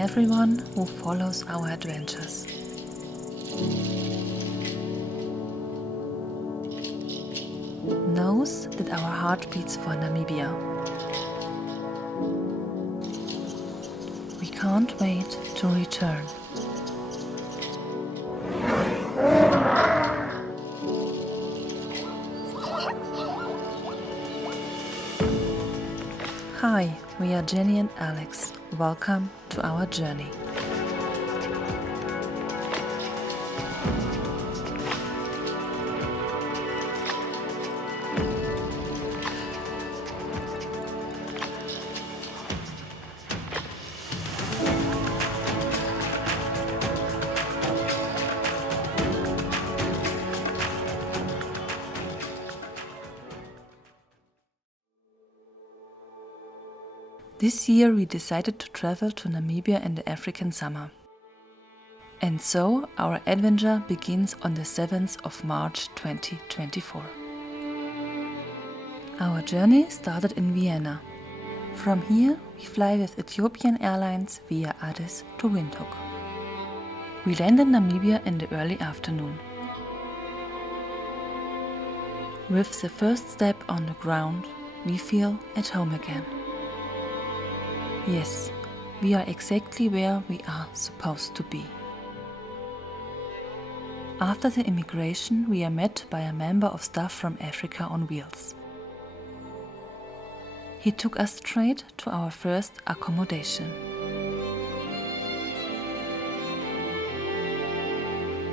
everyone who follows our adventures. Knows that our heart beats for Namibia. We can't wait to return. Hi, we are Jenny and Alex. Welcome to our journey. This year we decided to travel to Namibia in the African summer. And so our adventure begins on the 7th of March 2024. Our journey started in Vienna. From here we fly with Ethiopian Airlines via Addis to Windhoek. We land in Namibia in the early afternoon. With the first step on the ground, we feel at home again. Yes, we are exactly where we are supposed to be. After the immigration, we are met by a member of staff from Africa on Wheels. He took us straight to our first accommodation.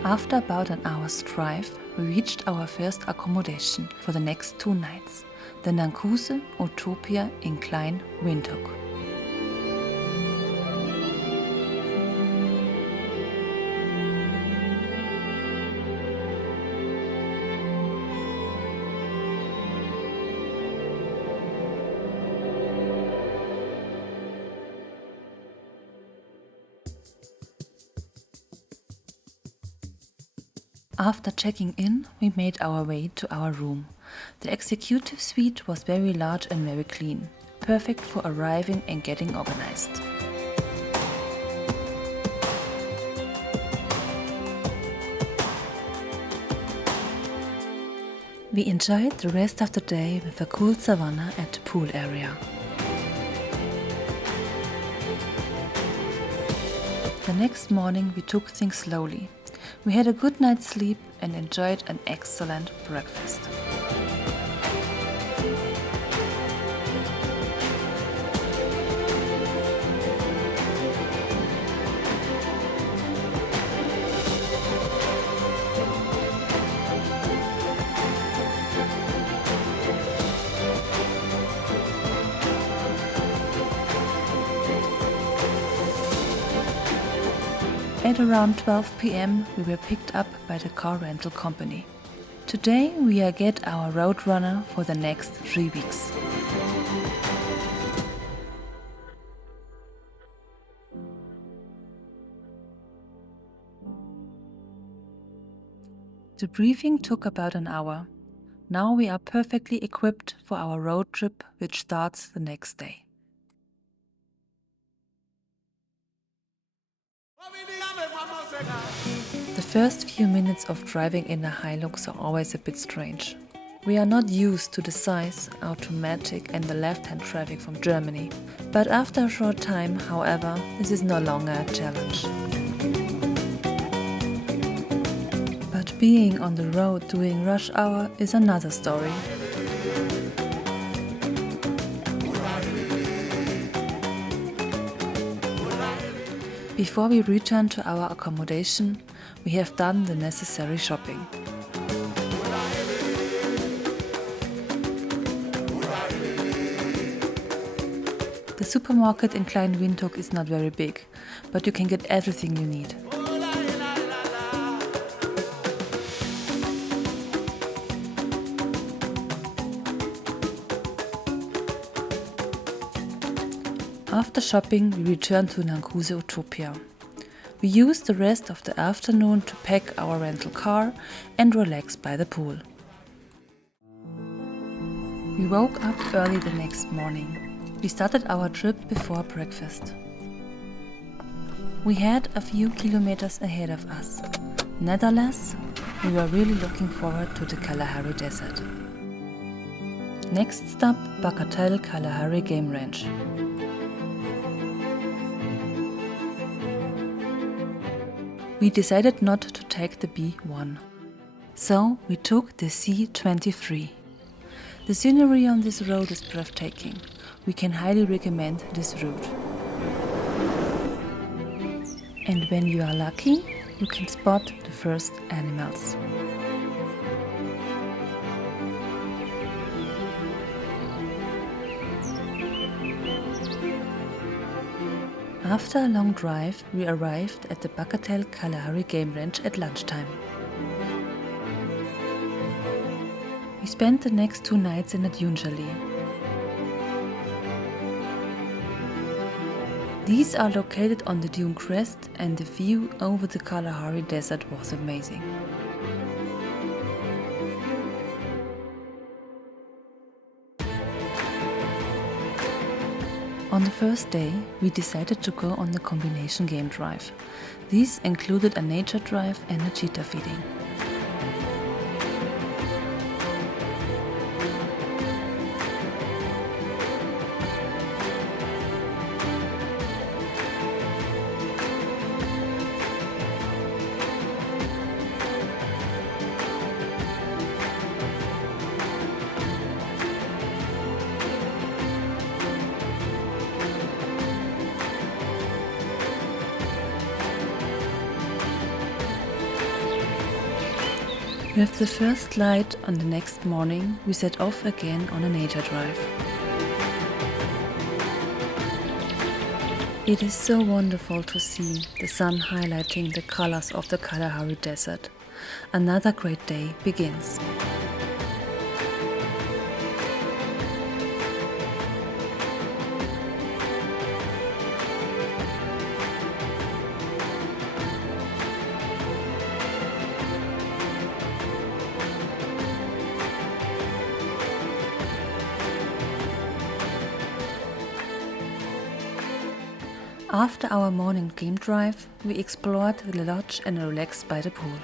After about an hour's drive, we reached our first accommodation for the next 2 nights, the Naan'Kuse Utopia in Klein Windhoek. After checking in, we made our way to our room. The executive suite was very large and very clean, perfect for arriving and getting organized. We enjoyed the rest of the day with a cool savanna at the pool area. The next morning we took things slowly. We had a good night's sleep and enjoyed an excellent breakfast. At around 12 p.m. we were picked up by the car rental company. Today we are get our roadrunner for the next 3 weeks. The briefing took about an hour. Now we are perfectly equipped for our road trip, which starts the next day. The first few minutes of driving in a Hilux are always a bit strange. We are not used to the size, automatic and the left-hand traffic from Germany. But after a short time, however, this is no longer a challenge. But being on the road during rush hour is another story. Before we return to our accommodation, we have done the necessary shopping. The supermarket in Klein Windhoek is not very big, but you can get everything you need. After shopping, we returned to Naan'Kuse Utopia. We used the rest of the afternoon to pack our rental car and relax by the pool. We woke up early the next morning. We started our trip before breakfast. We had a few kilometers ahead of us. Nevertheless, we were really looking forward to the Kalahari Desert. Next stop, Bagatelle Kalahari Game Range. We decided not to take the B1, so we took the C23. The scenery on this road is breathtaking. We can highly recommend this route. And when you are lucky, you can spot the first animals. After a long drive, we arrived at the Bagatelle Kalahari Game Range at lunchtime. We spent the next 2 nights in a dune chalet. These are located on the dune crest, and the view over the Kalahari Desert was amazing. On the first day, we decided to go on the combination game drive. These included a nature drive and a cheetah feeding. With the first light on the next morning, we set off again on a nature drive. It is so wonderful to see the sun highlighting the colors of the Kalahari Desert. Another great day begins. After our morning game drive, we explored the lodge and relaxed by the pool.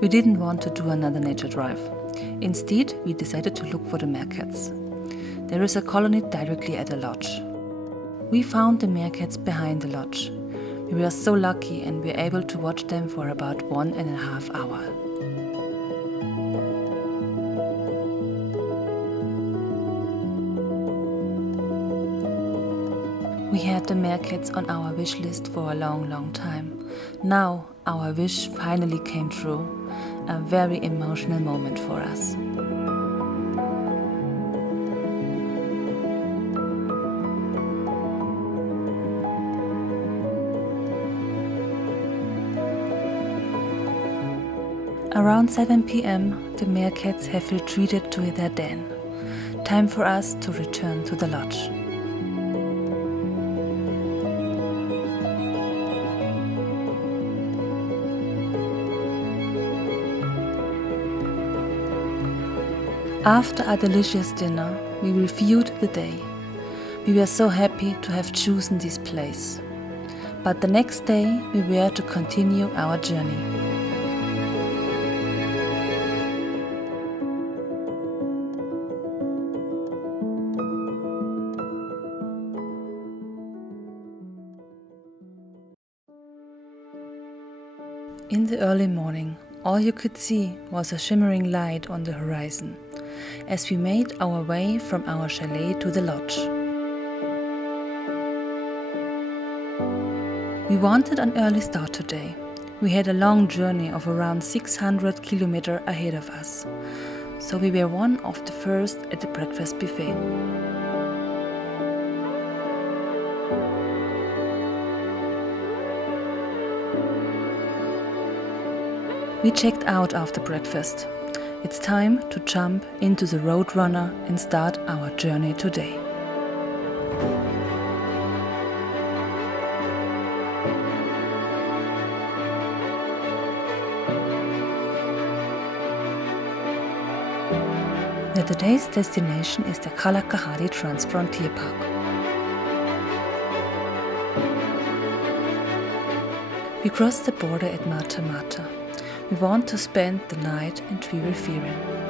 We didn't want to do another nature drive. Instead, we decided to look for the meerkats. There is a colony directly at the lodge. We found the meerkats behind the lodge. We were so lucky and we were able to watch them for about 1.5 hours. We had the meerkats on our wish list for a long time. Now our wish finally came true. A very emotional moment for us. Around 7 p.m. the meerkats have retreated to their den. Time for us to return to the lodge. After a delicious dinner, we reviewed the day. We were so happy to have chosen this place. But the next day, we were to continue our journey. In the early morning, all you could see was a shimmering light on the horizon, as we made our way from our chalet to the lodge. We wanted an early start today. We had a long journey of around 600 kilometers ahead of us, so we were one of the first at the breakfast buffet. We checked out after breakfast. It's time to jump into the Roadrunner and start our journey today. Today's destination is the Kgalagadi Transfontier Park. We crossed the border at Mata. We want to spend the night in Treefirin.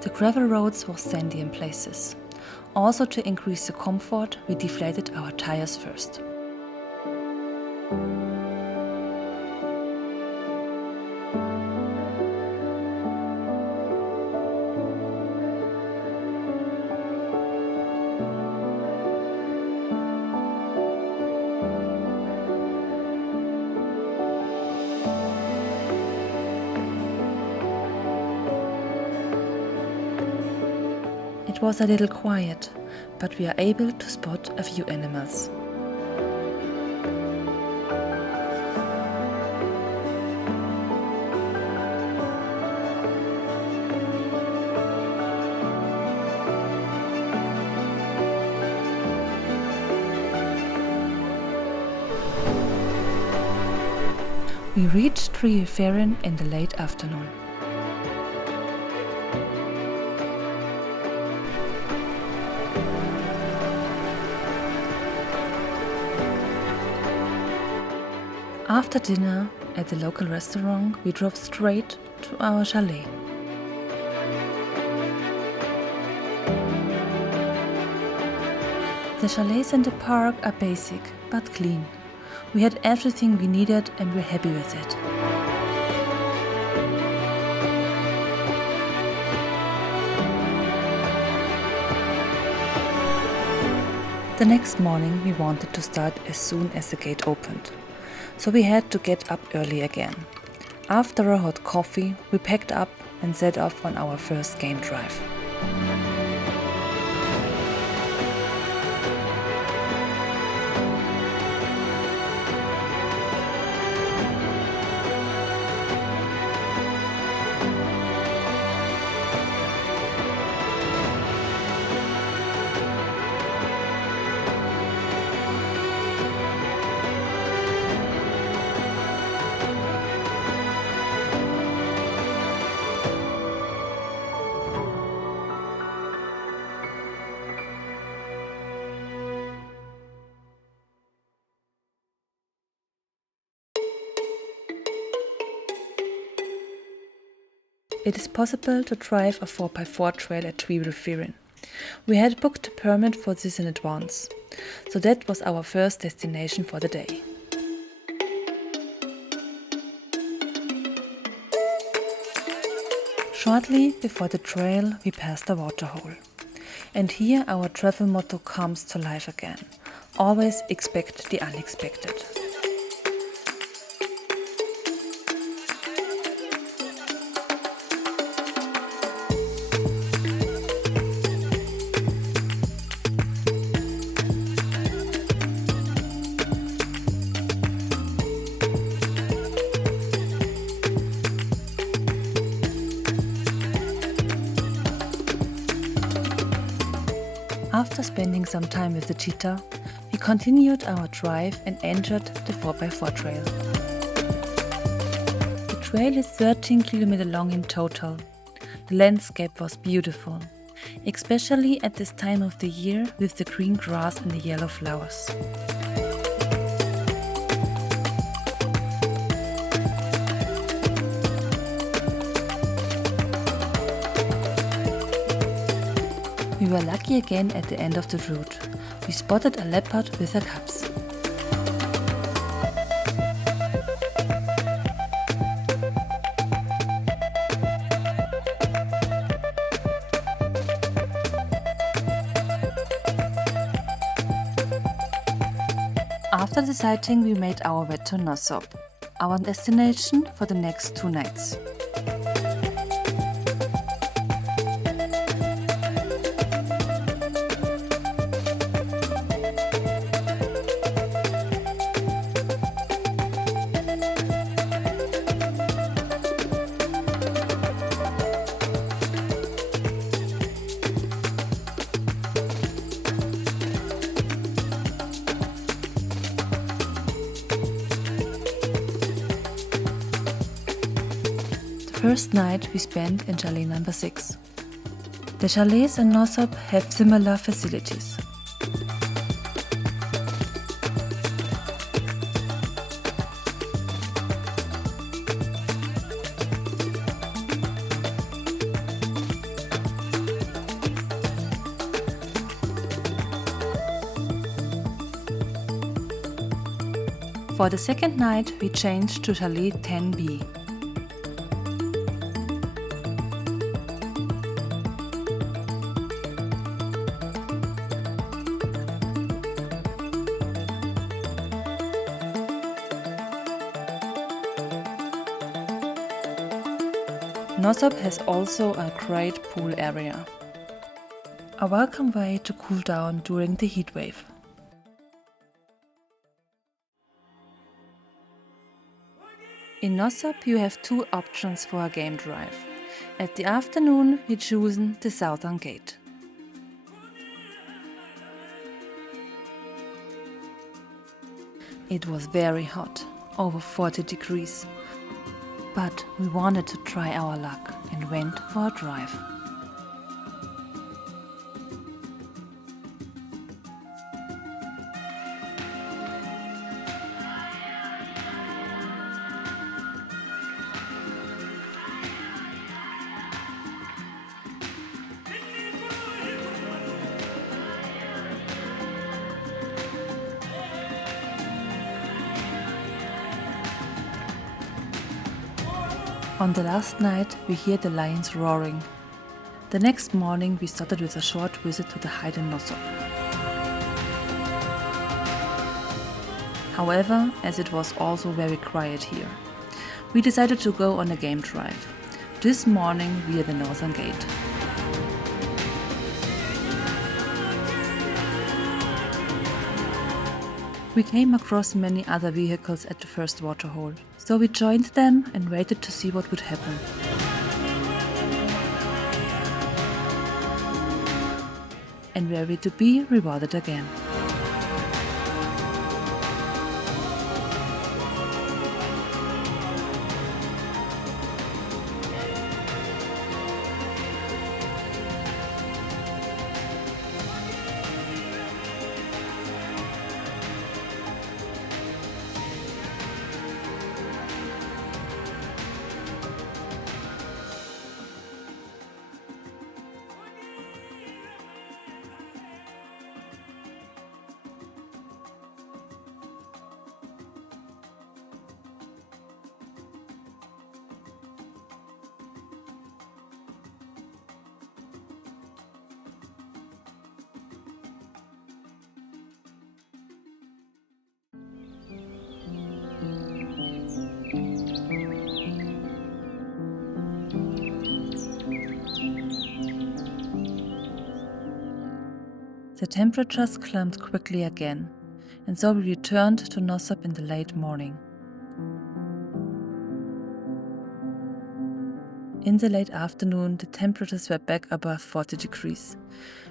The gravel roads were sandy in places. Also, to increase the comfort, we deflated our tires first. It was a little quiet, but we are able to spot a few animals. We reached Treefirin in the late afternoon. After dinner at the local restaurant, we drove straight to our chalet. The chalets in the park are basic but clean. We had everything we needed and we're happy with it. The next morning we wanted to start as soon as the gate opened. So we had to get up early again. After a hot coffee, we packed up and set off on our first game drive. It is possible to drive a 4x4 trail at Treefirin. We had booked a permit for this in advance, so that was our first destination for the day. Shortly before the trail, we passed a waterhole. And here our travel motto comes to life again. Always expect the unexpected. After spending some time with the cheetah, we continued our drive and entered the 4x4 trail. The trail is 13 km long in total. The landscape was beautiful, especially at this time of the year with the green grass and the yellow flowers. We were lucky again at the end of the route. We spotted a leopard with her cubs. After the sighting, we made our way to Nosop, our destination for the next 2 nights. First night we spent in chalet number 6. The chalets in Nosop have similar facilities. For the second night we changed to chalet 10B. Nosop has also a great pool area, a welcome way to cool down during the heat wave. In Nosop you have 2 options for a game drive. At the afternoon we chosen the southern gate. It was very hot, over 40 degrees. But we wanted to try our luck and went for a drive. On the last night we hear the lions roaring. The next morning we started with a short visit to the hide in Nosop. However, as it was also very quiet here, we decided to go on a game drive, this morning via the northern gate. We came across many other vehicles at the first waterhole, so we joined them and waited to see what would happen. And were we to be rewarded again. The temperatures climbed quickly again, and so we returned to Nosop in the late morning. In the late afternoon, the temperatures were back above 40 degrees.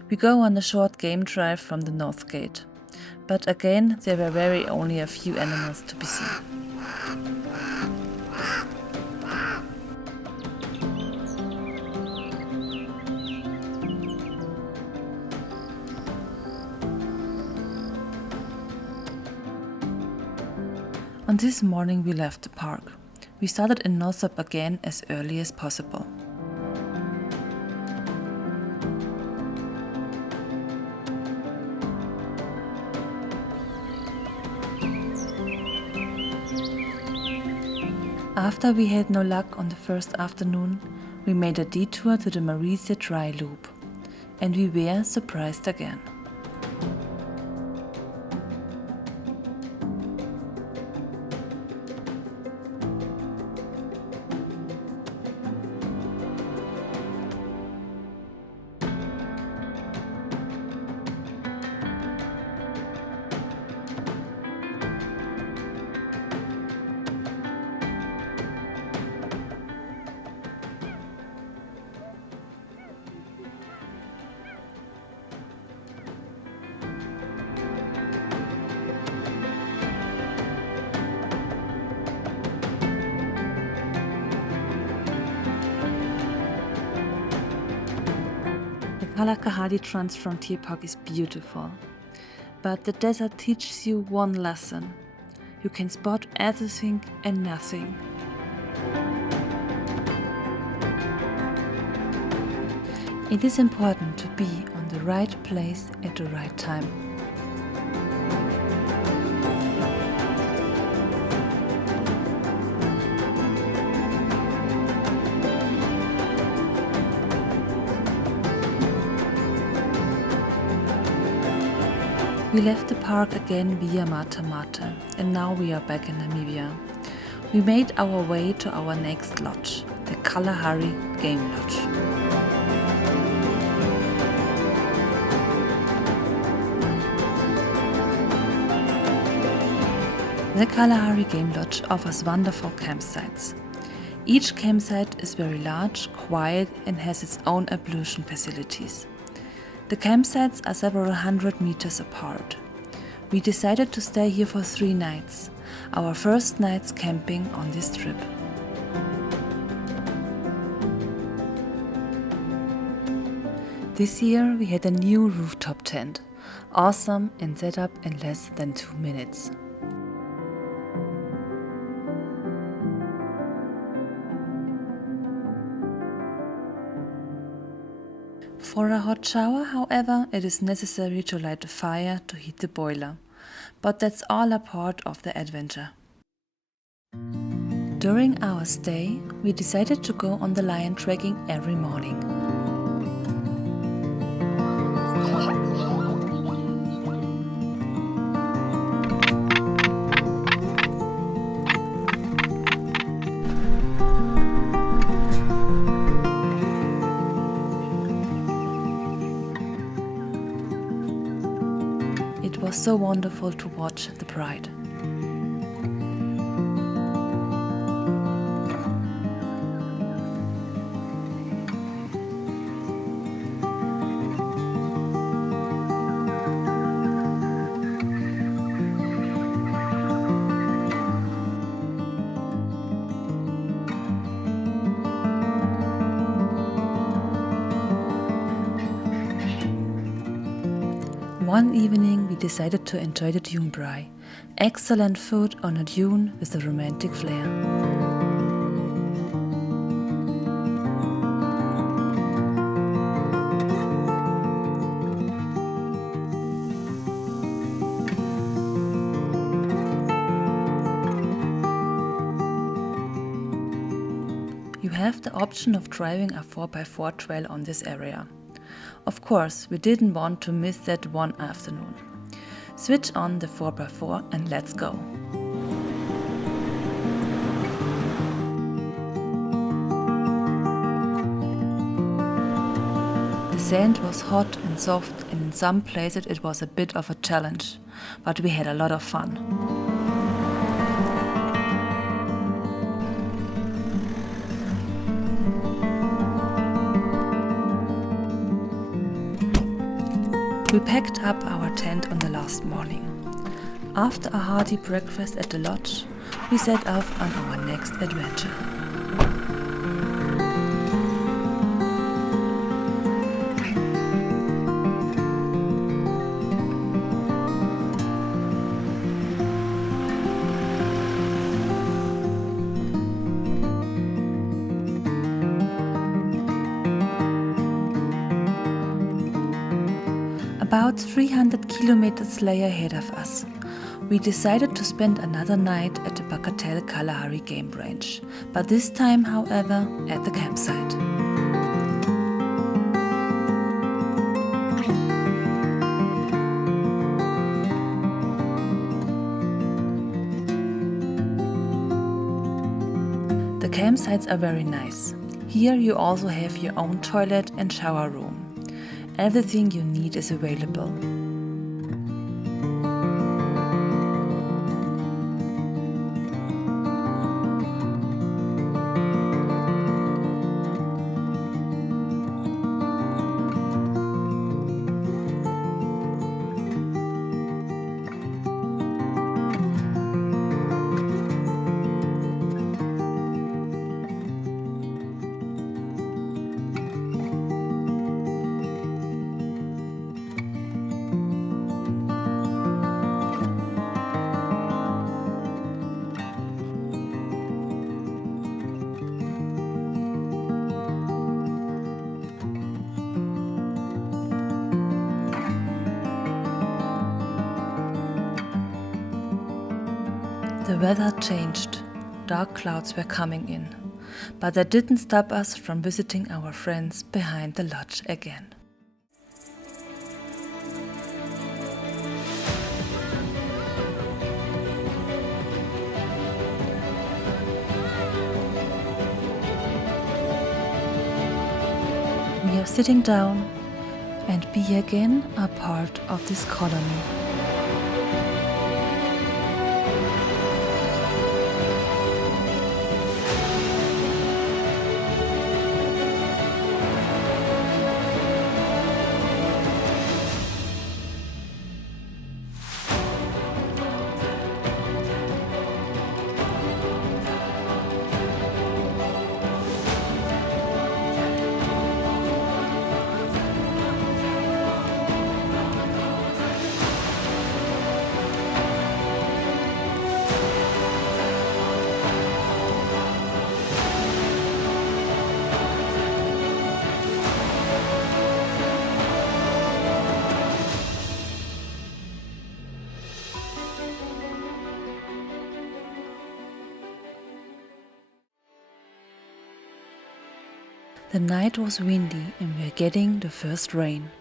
We go on a short game drive from the north gate, but again there were very only a few animals to be seen. On this morning we left the park. We started in Nosop again as early as possible. After we had no luck on the first afternoon, we made a detour to the Marise dry loop, and we were surprised again. Kgalagadi Transfontier Park is beautiful, but the desert teaches you one lesson. You can spot everything and nothing. It is important to be on the right place at the right time. We left the park again via Mata Mata, and now we are back in Namibia. We made our way to our next lodge, the Kalahari Game Lodge. The Kalahari Game Lodge offers wonderful campsites. Each campsite is very large, quiet, and has its own ablution facilities. The campsites are several hundred meters apart. We decided to stay here for 3 nights, our first nights camping on this trip. This year we had a new rooftop tent, awesome and set up in less than 2 minutes. For a hot shower, however, it is necessary to light a fire to heat the boiler, but that's all a part of the adventure. During our stay, we decided to go on the lion trekking every morning. It was so wonderful to watch the pride. One evening we decided to enjoy the dune braai. Excellent food on a dune with a romantic flair. You have the option of driving a 4x4 trail on this area. Of course, we didn't want to miss that one afternoon. Switch on the 4x4 and let's go. The sand was hot and soft, and in some places it was a bit of a challenge, but we had a lot of fun. We packed up our tent on the last morning. After a hearty breakfast at the lodge, we set off on our next adventure. About 300 kilometers lay ahead of us. We decided to spend another night at the Bagatelle Kalahari game range, but this time, however, at the campsite. The campsites are very nice. Here you also have your own toilet and shower room. Everything you need is available. The weather changed. Dark clouds were coming in, but that didn't stop us from visiting our friends behind the lodge again. We are sitting down and be again a part of this colony. The night was windy and we were getting the first rain.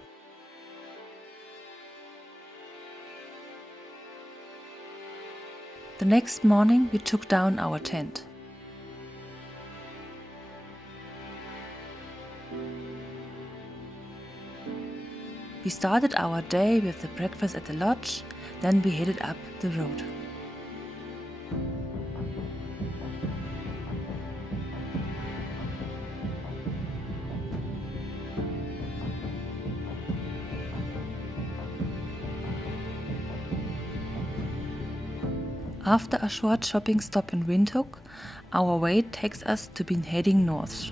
The next morning we took down our tent. We started our day with the breakfast at the lodge, then we headed up the road. After a short shopping stop in Windhoek, our way takes us to be heading north.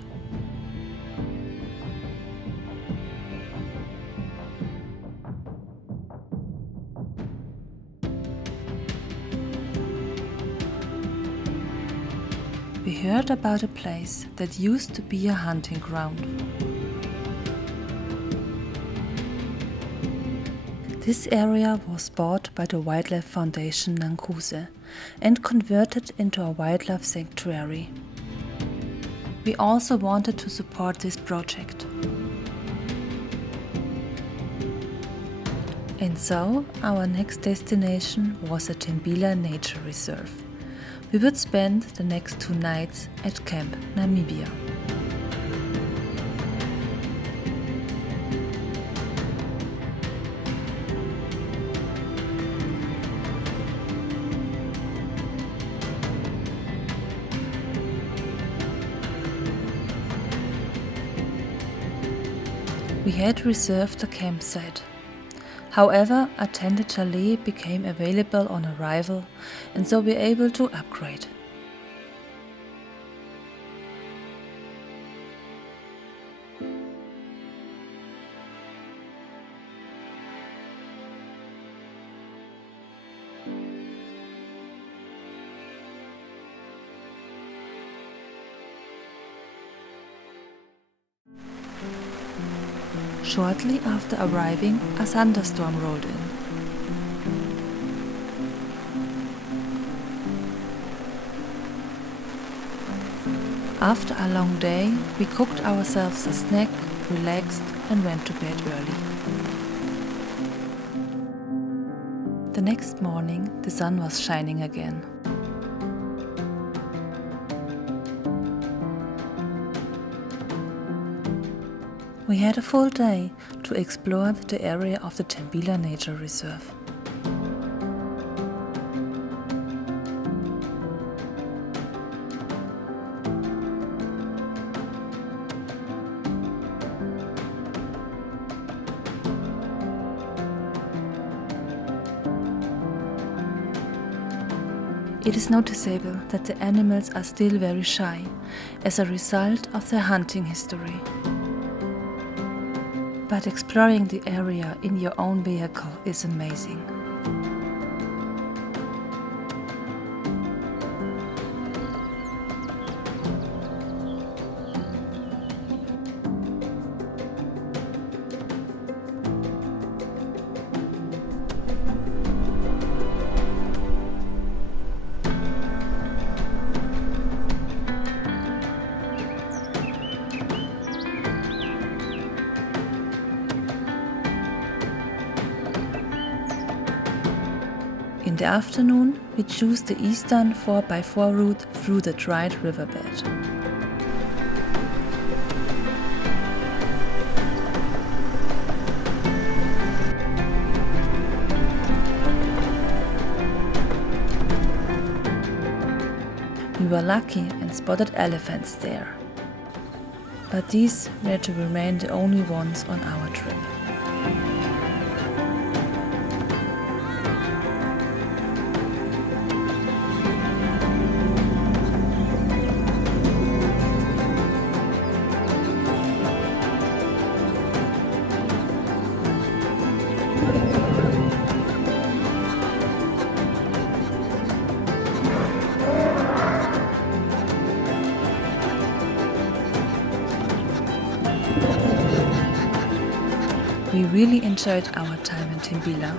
We heard about a place that used to be a hunting ground. This area was bought by the wildlife foundation Naan'Kuse and converted into a wildlife sanctuary. We also wanted to support this project. And so our next destination was a Timbila nature reserve. We would spend the next 2 nights at Camp Namibia. We had reserved a campsite. However, a tented chalet became available on arrival, and so we were able to upgrade. Shortly after arriving, a thunderstorm rolled in. After a long day, we cooked ourselves a snack, relaxed, and went to bed early. The next morning, the sun was shining again. We had a full day to explore the area of the Timbila Nature Reserve. It is noticeable that the animals are still very shy as a result of their hunting history. But exploring the area in your own vehicle is amazing. In the afternoon, we choose the eastern 4x4 route through the dried riverbed. We were lucky and spotted elephants there. But these were to remain the only ones on our trip. We really enjoyed our time in Timbila.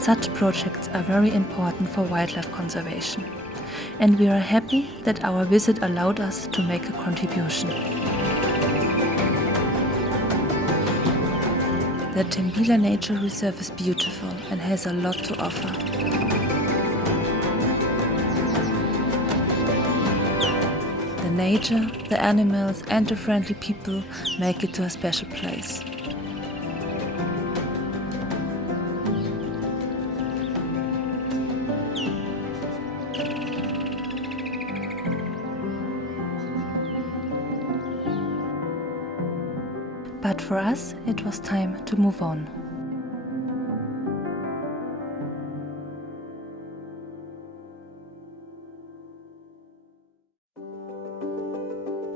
Such projects are very important for wildlife conservation, and we are happy that our visit allowed us to make a contribution. The Timbila Nature Reserve is beautiful and has a lot to offer. The nature, the animals and the friendly people make it to a special place. But for us, it was time to move on.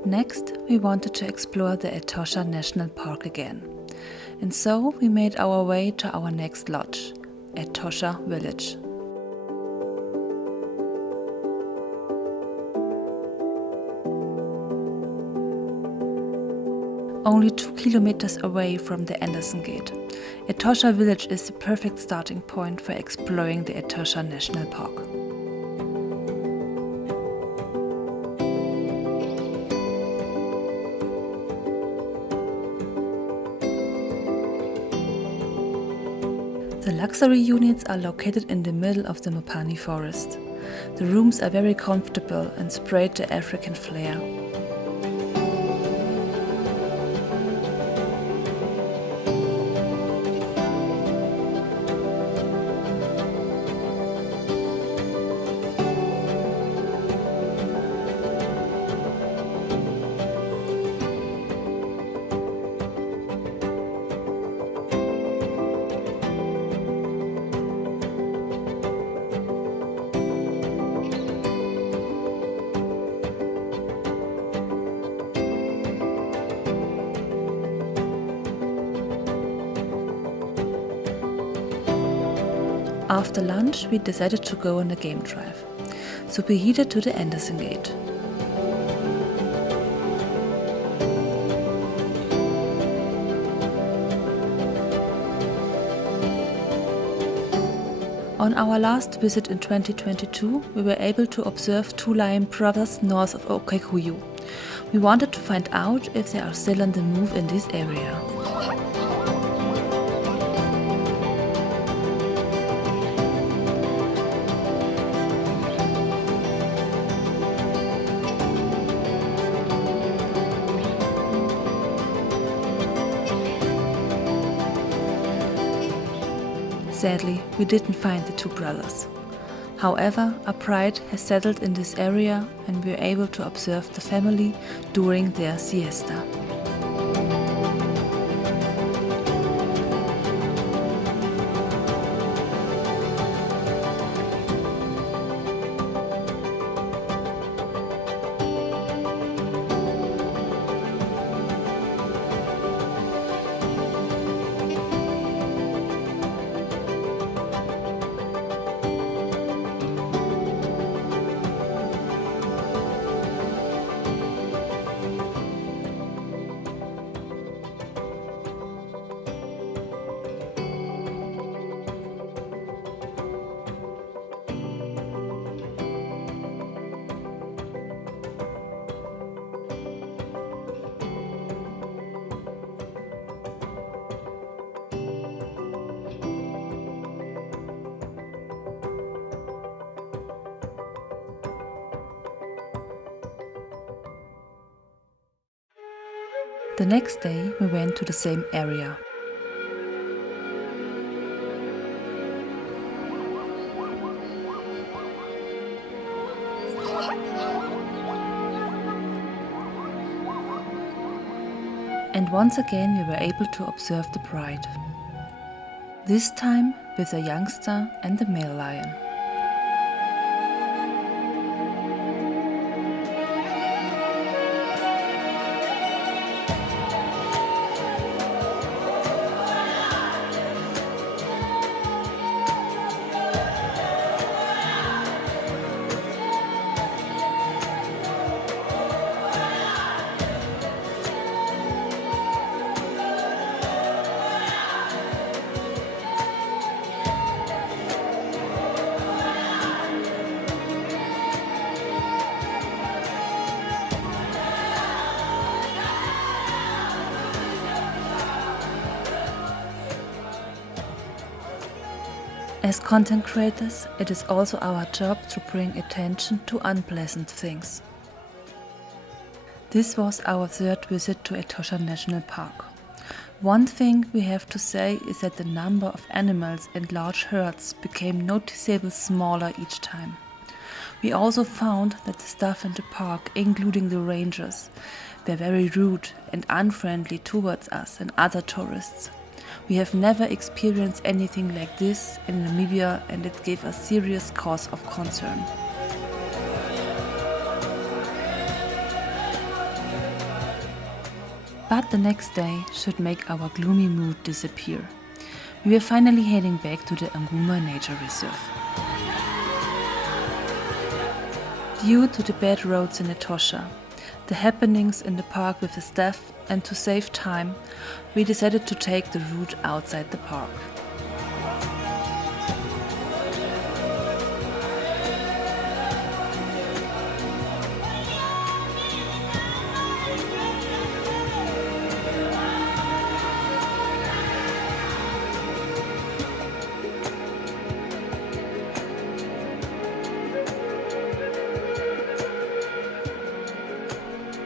Next, we wanted to explore the Etosha National Park again. And so we made our way to our next lodge, Etosha Village. Only 2 kilometers away from the Anderson Gate, Etosha Village is the perfect starting point for exploring the Etosha National Park. The luxury units are located in the middle of the Mopani forest. The rooms are very comfortable and spread the African flair. After lunch, we decided to go on a game drive, so we headed to the Anderson Gate. On our last visit in 2022, we were able to observe 2 lion brothers north of Okekuyu. We wanted to find out if they are still on the move in this area. Sadly, we didn't find the 2 brothers. However, a pride has settled in this area and we were able to observe the family during their siesta. The next day we went to the same area. And once again we were able to observe the pride. This time with a youngster and a male lion. As content creators, it is also our job to bring attention to unpleasant things. This was our third visit to Etosha National Park. One thing we have to say is that the number of animals and large herds became noticeably smaller each time. We also found that the staff in the park, including the rangers, were very rude and unfriendly towards us and other tourists. We have never experienced anything like this in Namibia, and it gave us serious cause of concern. But the next day should make our gloomy mood disappear. We were finally heading back to the Anguma Nature Reserve. Due to the bad roads in Etosha, the happenings in the park with the staff, and to save time, we decided to take the route outside the park.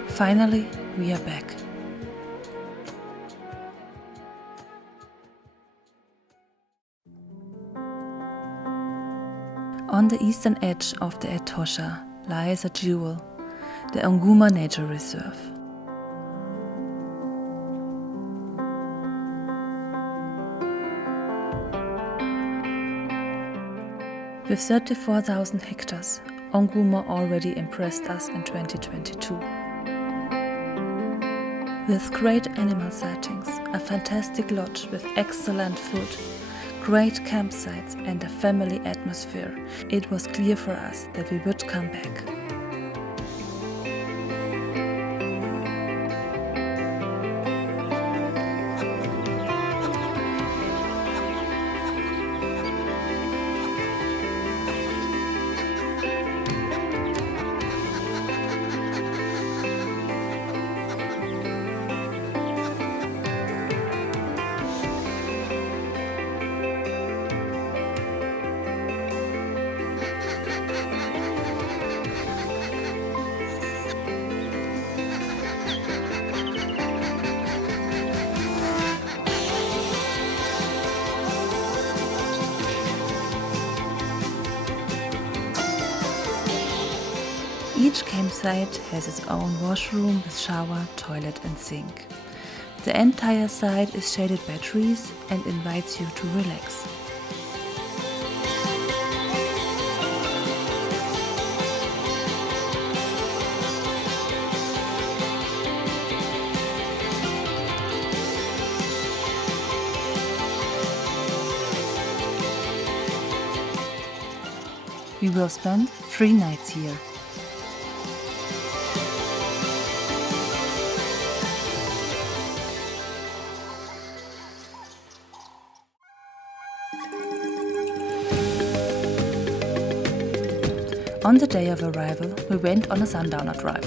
Finally, we are back. On the eastern edge of the Etosha lies a jewel, the Anguma Nature Reserve. With 34,000 hectares, Anguma already impressed us in 2022. With great animal sightings, a fantastic lodge with excellent food, great campsites and a family atmosphere, it was clear for us that we would come back. Each campsite has its own washroom with shower, toilet and sink. The entire site is shaded by trees and invites you to relax. We will spend 3 nights here. On the day of arrival, we went on a sundowner drive.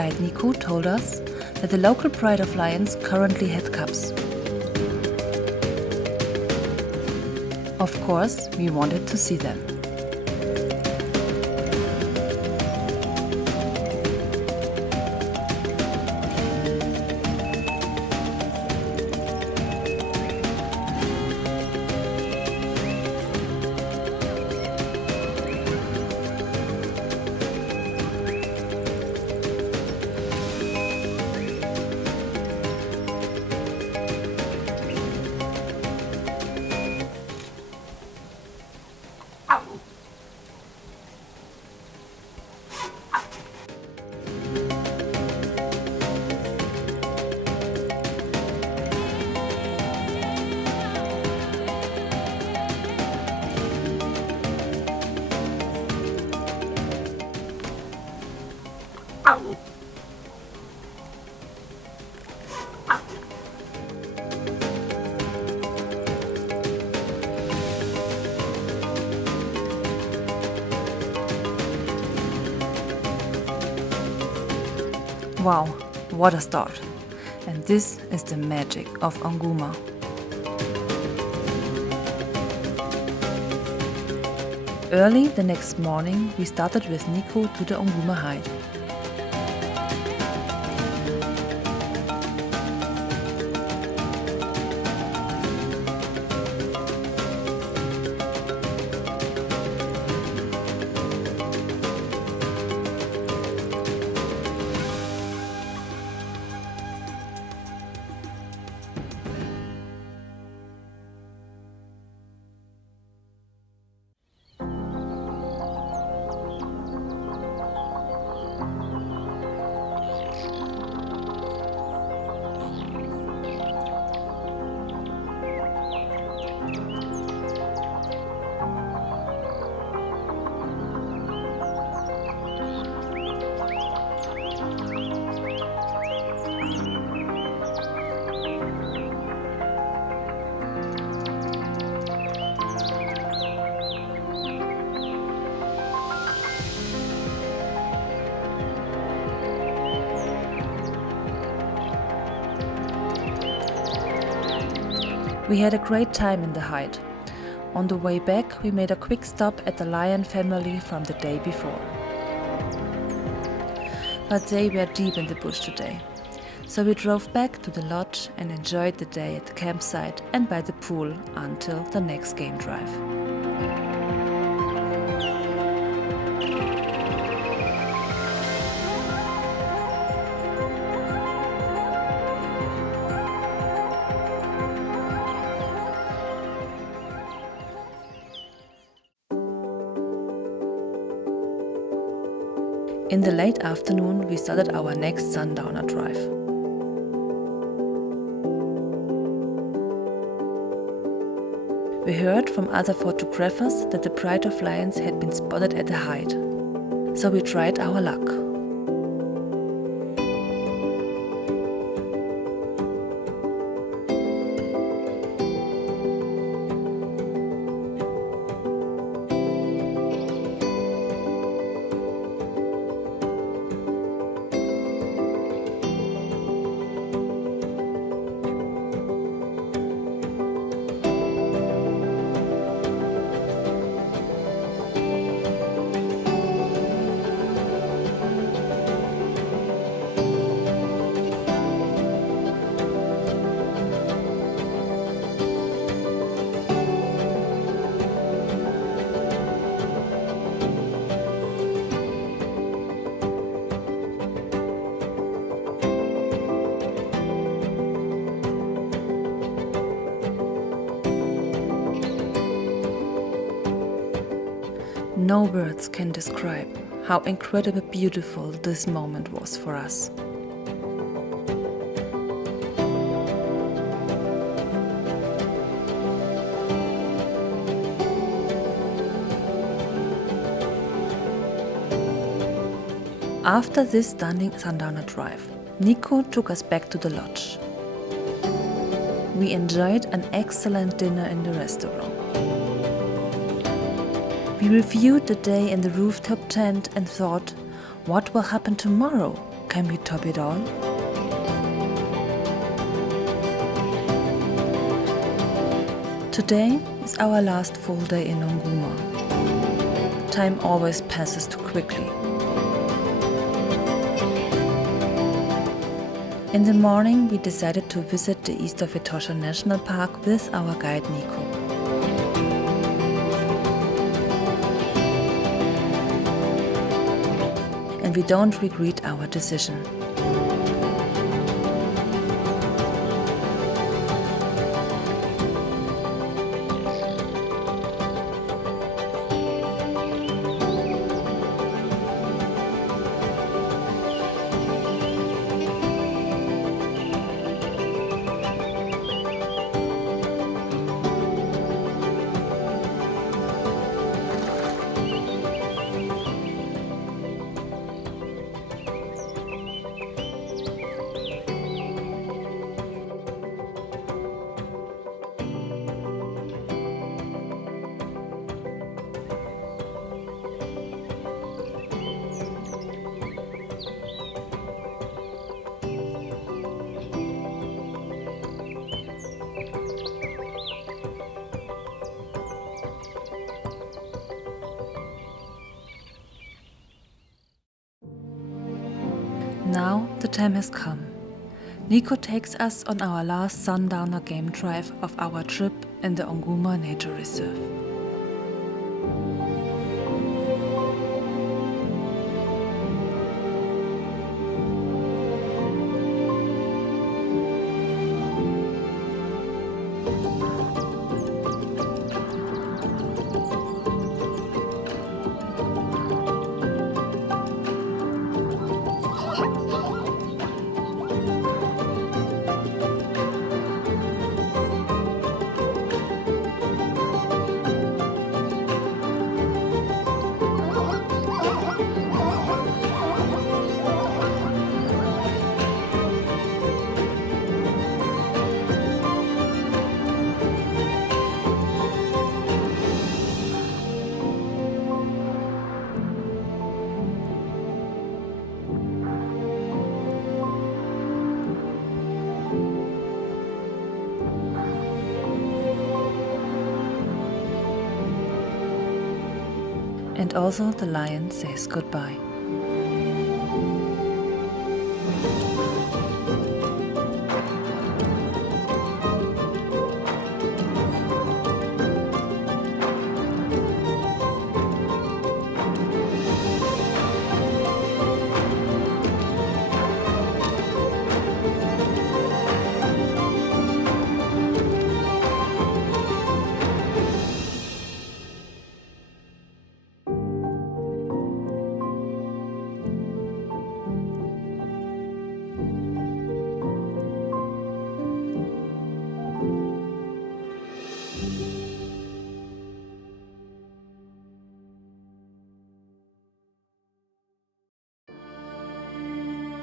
guide Nico told us that the local pride of lions currently had cubs. Of course, we wanted to see them. Wow, what a start! And this is the magic of Nguma. Early the next morning, we started with Nico to the Nguma hide. We had a great time in the hide. On the way back, we made a quick stop at the lion family from the day before. But they were deep in the bush today. So we drove back to the lodge and enjoyed the day at the campsite and by the pool until the next game drive. In the late afternoon, we started our next sundowner drive. We heard from other photographers that the pride of lions had been spotted at the hide, so we tried our luck. No words can describe how incredibly beautiful this moment was for us. After this stunning sundowner drive, Nico took us back to the lodge. We enjoyed an excellent dinner in the restaurant. We reviewed the day in the rooftop tent and thought, what will happen tomorrow? can we top it all? Today is our last full day in Nguma. Time always passes too quickly. In the morning, we decided to visit the east of Etosha National Park with our guide Nico. And we don't regret our decision. Now the time has come. Nico takes us on our last sundowner game drive of our trip in the Nguma Nature Reserve. And also the lion says goodbye.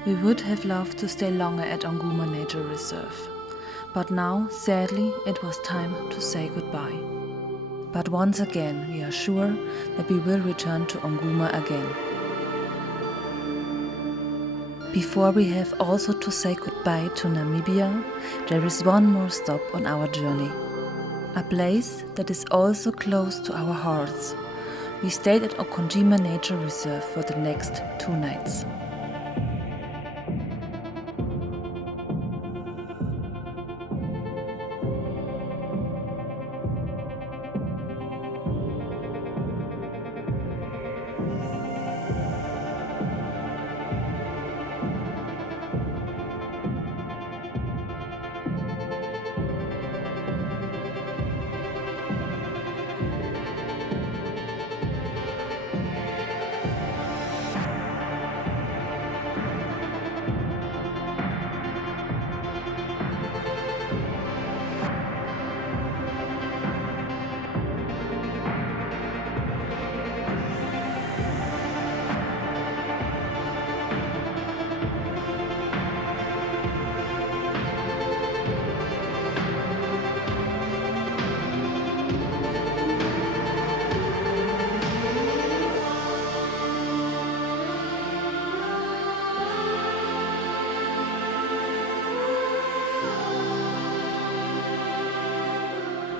We would have loved to stay longer at Nguma Nature Reserve, but now, sadly, it was time to say goodbye. But once again, we are sure that we will return to Nguma again. Before we have also to say goodbye to Namibia, there is one more stop on our journey. A place that is also close to our hearts. We stayed at Okondjima Nature Reserve for the next 2 nights.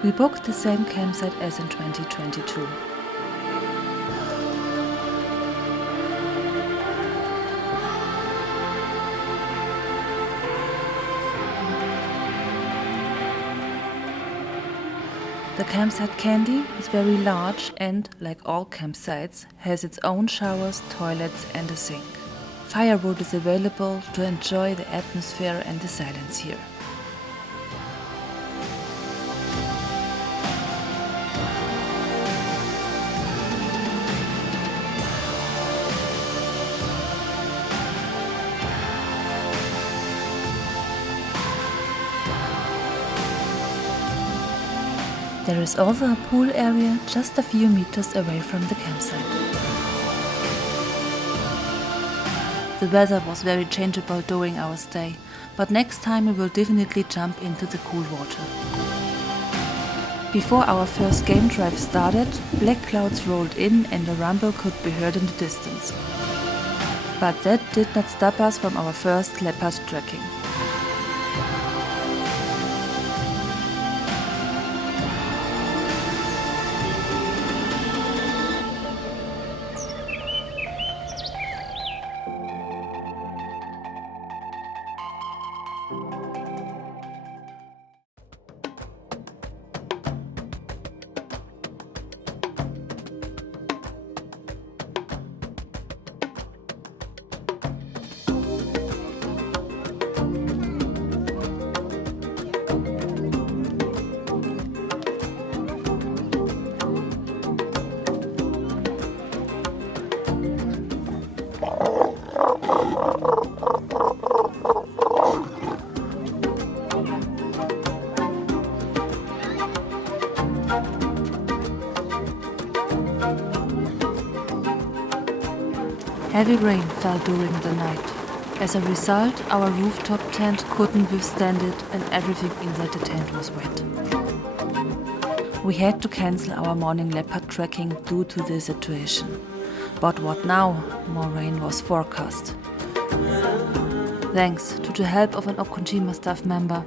We booked the same campsite as in 2022. The campsite Candy is very large and, like all campsites, has its own showers, toilets and a sink. Firewood is available to enjoy the atmosphere and the silence here. There is also a pool area just a few meters away from the campsite. The weather was very changeable during our stay, but next time we will definitely jump into the cool water. Before our first game drive started, black clouds rolled in and a rumble could be heard in the distance. But that did not stop us from our first leopard trekking. Heavy rain fell during the night. As a result, our rooftop tent couldn't withstand it and everything inside the tent was wet. We had to cancel our morning leopard trekking due to the situation. But what now? More rain was forecast. Thanks to the help of an Okkonjima staff member,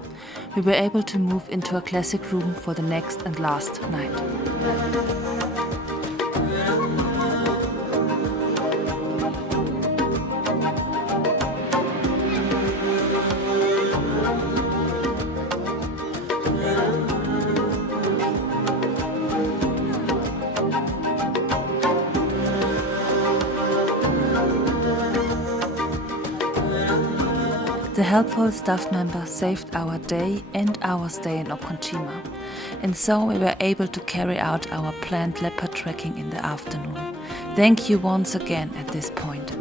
we were able to move into a classic room for the next and last night. The helpful staff member saved our day and our stay in Okkonjima, and so we were able to carry out our planned leopard trekking in the afternoon. Thank you once again at this point.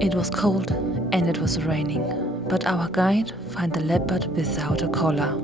It was cold and it was raining, but our guide found the leopard without a collar.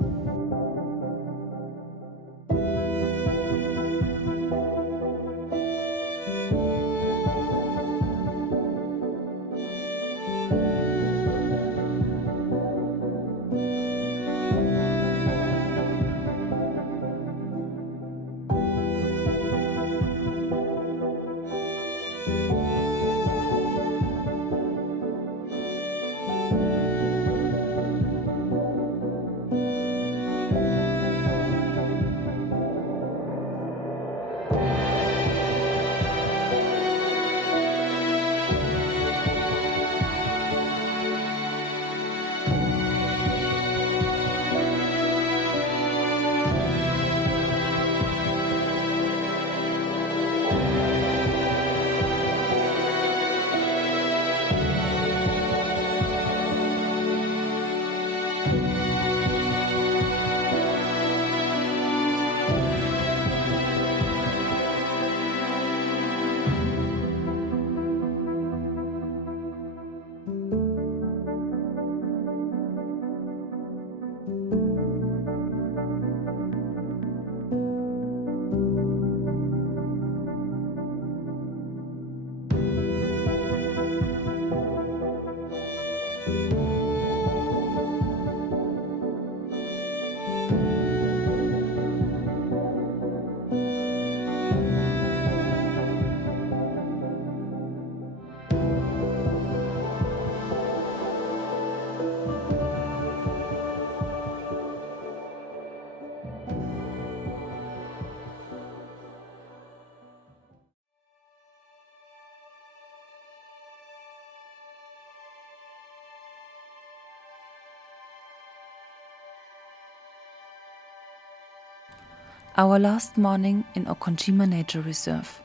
Our last morning in Okonjima Nature Reserve.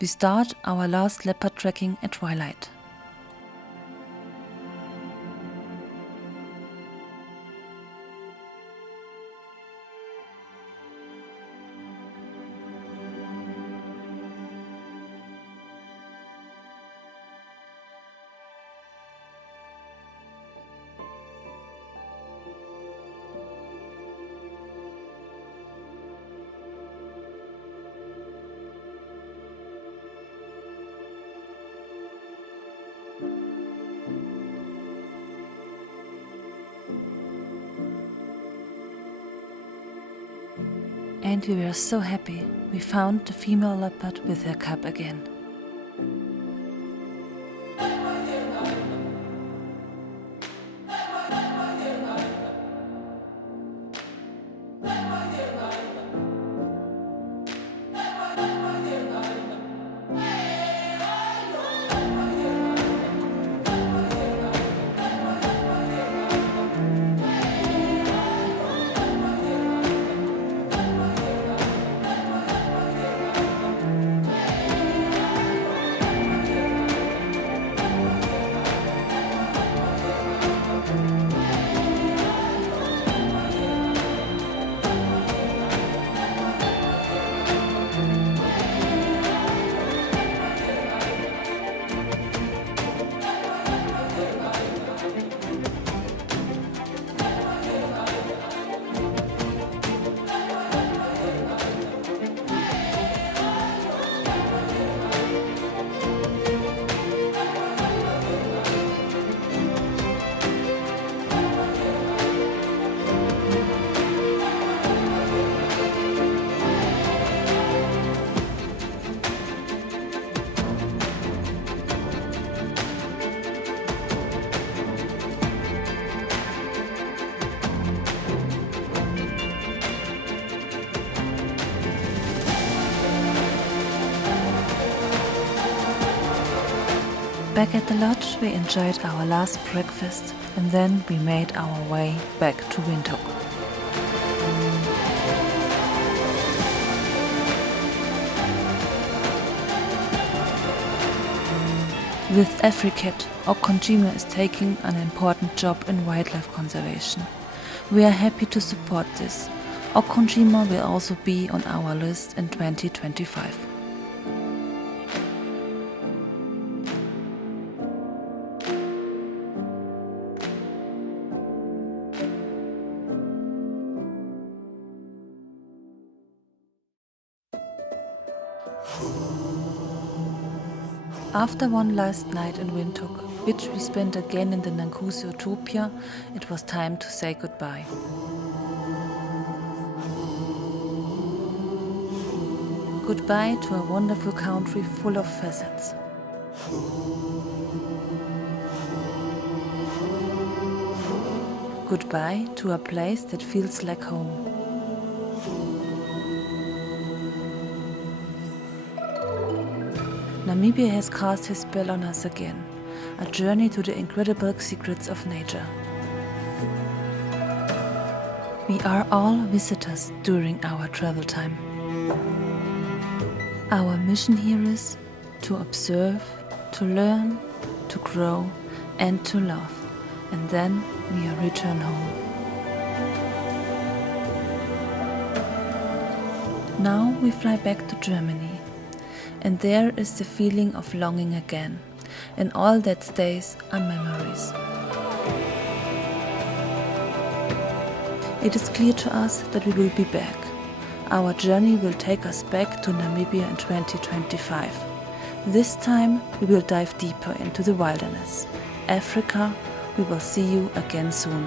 We start our last leopard trekking at twilight. And we were so happy. We found the female leopard with her cub again. Back at the lodge, we enjoyed our last breakfast and then we made our way back to Windhoek. With every kid, Okonjima is taking an important job in wildlife conservation. We are happy to support this. Okonjima will also be on our list in 2025. After one last night in Windhoek, which we spent again in the Naan'Kuse Utopia, it was time to say goodbye. Goodbye to a wonderful country full of facets. Goodbye to a place that feels like home. Namibia has cast his spell on us again, a journey to the incredible secrets of nature. We are all visitors during our travel time. Our mission here is to observe, to learn, to grow, and to love, and then we return home. Now we fly back to Germany, and there is the feeling of longing again, and all that stays are memories. It is clear to us that we will be back. Our journey will take us back to Namibia in 2025. This time we will dive deeper into the wilderness. Africa, we will see you again soon.